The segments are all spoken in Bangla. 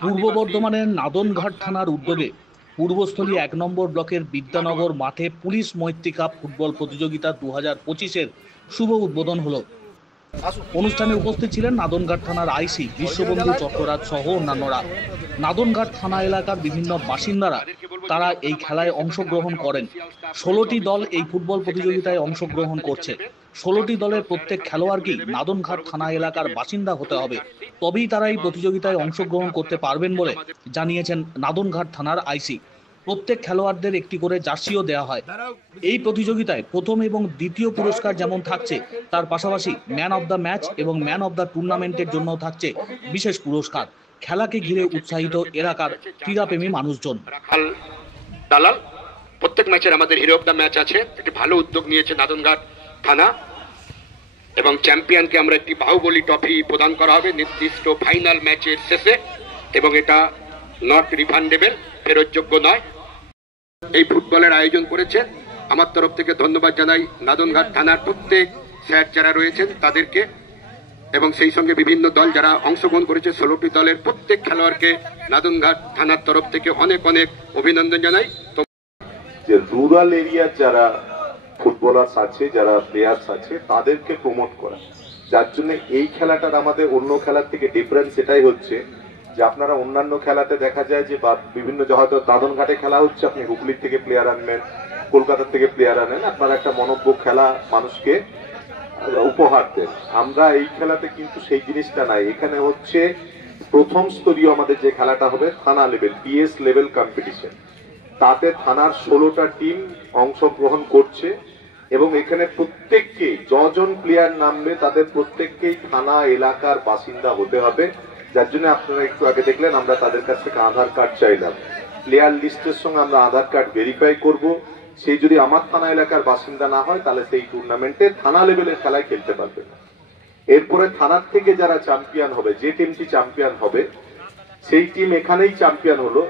পূর্ব বর্ধমানের নাদনঘাট থানার উদ্যোগে পূর্বস্থলী ১ নম্বর ব্লকের বিদ্যানগর মাঠে পুলিশ মৈত্রী কাপ ফুটবল প্রতিযোগিতা ২০২৫-এর শুভ উদ্বোধন হলো। অনুষ্ঠানে উপস্থিত ছিলেন নাদনঘাট থানার আইসি বিশ্ববন্ধু চট্টরাজ সহ অন্যান্যরা। নাদনঘাট থানা এলাকার বিভিন্ন বাসিন্দারা তারা এই খেলায় অংশগ্রহণ করেন। ১৬টি দল এই ফুটবল প্রতিযোগিতায় অংশগ্রহণ করছে। ১৬টি দলের প্রত্যেক খেলোয়াড়কেই নাদনঘাট থানা এলাকার বাসিন্দা হতে হবে, তবেই তারা এই প্রতিযোগিতায় অংশগ্রহণ করতে পারবেন বলে জানিয়েছেন নাদনঘাট থানার আইসি। প্রত্যেক খেলোয়াড়দের একটি করে জার্সিও দেওয়া হয়। এই প্রতিযোগিতায় প্রথম এবং দ্বিতীয় পুরস্কার যেমন থাকছে, তার পাশাপাশি ম্যান অব দ্য ম্যাচ এবং ম্যান অব দ্য টুর্নামেন্টের জন্য থাকছে বিশেষ পুরস্কার। খেলাকে ঘিরে উৎসাহিত এলাকার ক্রীড়াপ্রেমী মানুষজন। দালাল প্রত্যেক ম্যাচের আমাদের হিরো অব দ্য ম্যাচ আছে, একটি ভালো উদ্যোগ নিয়েছে নাদনঘাট থানা, এবং চ্যাম্পিয়নকে আমরা একটি বাহুবলী ট্রফি প্রদান করা হবে নির্দিষ্ট ফাইনাল ম্যাচের শেষে, এবং এটা নট রিফান্ডেবল, ফেরতযোগ্য নয়। এই ফুটবলের আয়োজন করেছে, আমার তরফ থেকে ধন্যবাদ জানাই নাদনঘাট থানার প্রত্যেক স্যার যারা রয়েছেন তাদেরকে, এবং সেই সঙ্গে বিভিন্ন দল যারা অংশগ্রহণ করেছে। 16টি দলের প্রত্যেক খেলোয়াড়কে নাদনঘাট থানার তরফ থেকে অনেক অনেক অভিনন্দন জানাই। যে রুরাল এরিয়ার যারা ফুটবলার্স আছে, যারা প্লেয়ার্স আছে, তাদেরকে প্রমোট করা, যার জন্য এই খেলাটার আমাদের অন্য খেলার থেকে ডিফারেন্স এটাই হচ্ছে যে আপনারা অন্যান্য খেলাতে দেখা যায় যে বিভিন্ন হয়তো দাদনঘাটে খেলা হচ্ছে, আপনি হুগলির থেকে প্লেয়ার আনবেন, কলকাতার থেকে প্লেয়ার আনেন, আপনারা একটা মনোজ্ঞ খেলা মানুষকে উপহার দেন। আমরা এই খেলাতে কিন্তু সেই জিনিসটা নাই। এখানে হচ্ছে প্রথম স্তরীয় আমাদের যে খেলাটা হবে থানা লেভেল, পিএস লেভেল কম্পিটিশন, তাতে থানার 16টা টিম অংশগ্রহণ করছে, এবং এখানে প্রত্যেককে যজন প্লেয়ার নামবে তাদের প্রত্যেককেই থানা এলাকার বাসিন্দা হতে হবে। যার জন্য আপনারা একটু আগে দেখলেন আমরা তাদের কাছ থেকে আধার কার্ড চাইলাম। প্লেয়ার লিস্টের সঙ্গে আমরা আধার কার্ড ভেরিফাই করব। সেই যদি আমার থানা এলাকার বাসিন্দা না হয় তাহলে সেই টুর্নামেন্টে থানা লেভেলের খেলায় খেলতে পারবে না। এরপরে থানার থেকে যারা চ্যাম্পিয়ন হবে, যে টিমটি চ্যাম্পিয়ন হবে সেই টিম এখানেই চ্যাম্পিয়ন হলো।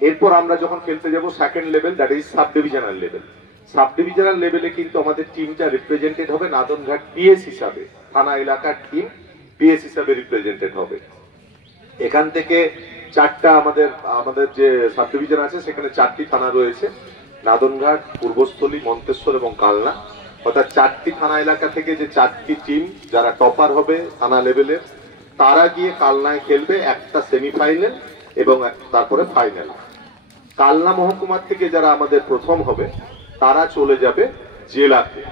এরপর আমরা যখন খেলতে যাব second level, that is sub divisional level. Sub divisional লেভেলে কিন্তু আমাদের টিমটা রিপ্রেজেন্টেড হবে নাদনঘাট পিএস হিসাবে, থানা এলাকার টিম পিএস হিসাবে রিপ্রেজেন্টেড হবে। এখান থেকে চারটা আমাদের যে সাব ডিভিশন আছে সেখানে 4টি থানা রয়েছে, নাদনঘাট, পূর্বস্থলী, মন্তেশ্বর এবং কালনা। অর্থাৎ 4টি থানা এলাকা থেকে যে 4টি টিম যারা টপার হবে থানা লেভেলের, তারা গিয়ে কালনায় খেলবে একটা সেমিফাইনাল এবং তারপরে ফাইনাল। কালনা মহকুমার থেকে যারা আমাদের প্রথম হবে তারা চলে যাবে জেলাতে।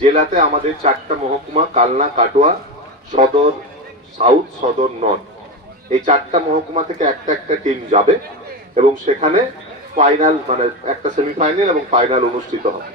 জেলাতে আমাদের 4টা মহকুমা, কালনা, কাটোয়া, সদর সাউথ, সদর নর্থ, এই 4টা মহকুমা থেকে একটা টিম যাবে এবং সেখানে ফাইনাল, মানে একটা সেমিফাইনাল এবং ফাইনাল অনুষ্ঠিত হবে।